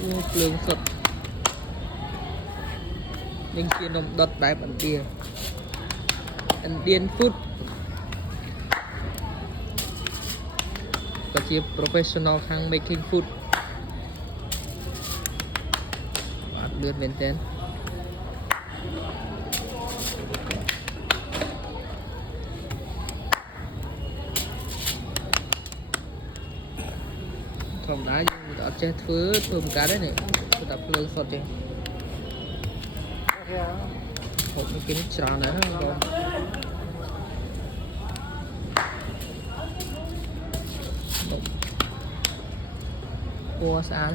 ភ្លើងសុទ្ធនឹងជានំដុតបែបឥណ្ឌា Indian food ក៏ជា professional ខាង making food បាទលឿនមែនទែនធម្មតាយើងអត់ចេះធ្វើបង្កើតទេនេះគឺតែភ្លើងសុទ្ធទេហូបនេះគេនេះច្រើនណាស់បងពណ៌ស្អាត